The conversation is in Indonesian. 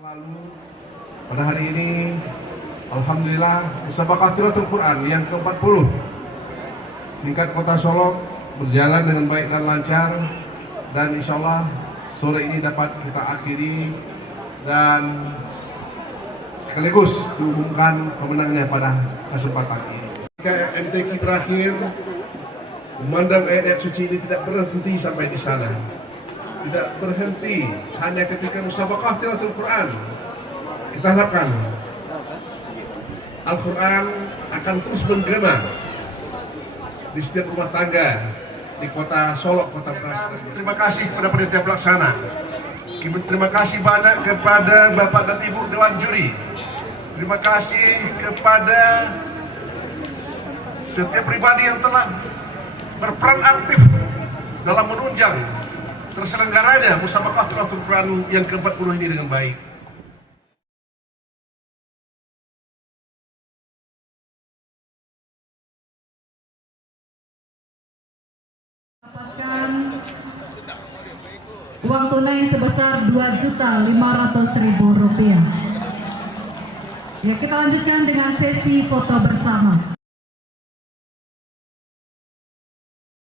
Lalu pada hari ini alhamdulillah musabaqah tilawatul Quran yang ke-40 tingkat Kota Solok berjalan dengan baik dan lancar, dan insyaallah sore ini dapat kita akhiri dan sekaligus mengumumkan pemenangnya pada kesempatan ini. Ketika MTQ terakhir memandang ayat-ayat suci ini tidak berhenti sampai di sana. Tidak berhenti hanya ketika musabaqah tilawatul Quran. Kita harapkan Al-Quran akan terus menggema di setiap rumah tangga di Kota Solok, Kota Bekasi. Terima kasih kepada panitia pelaksana. Terima kasih banyak kepada Bapak dan Ibu Dewan Juri. Terima kasih kepada setiap pribadi yang telah berperan aktif dalam menunjang terselenggaranya musabaqah tilawatul Quran yang ke-40 ini dengan baik. Dapatkan uang tunai sebesar Rp2.500.000. Ya, kita lanjutkan dengan sesi foto bersama.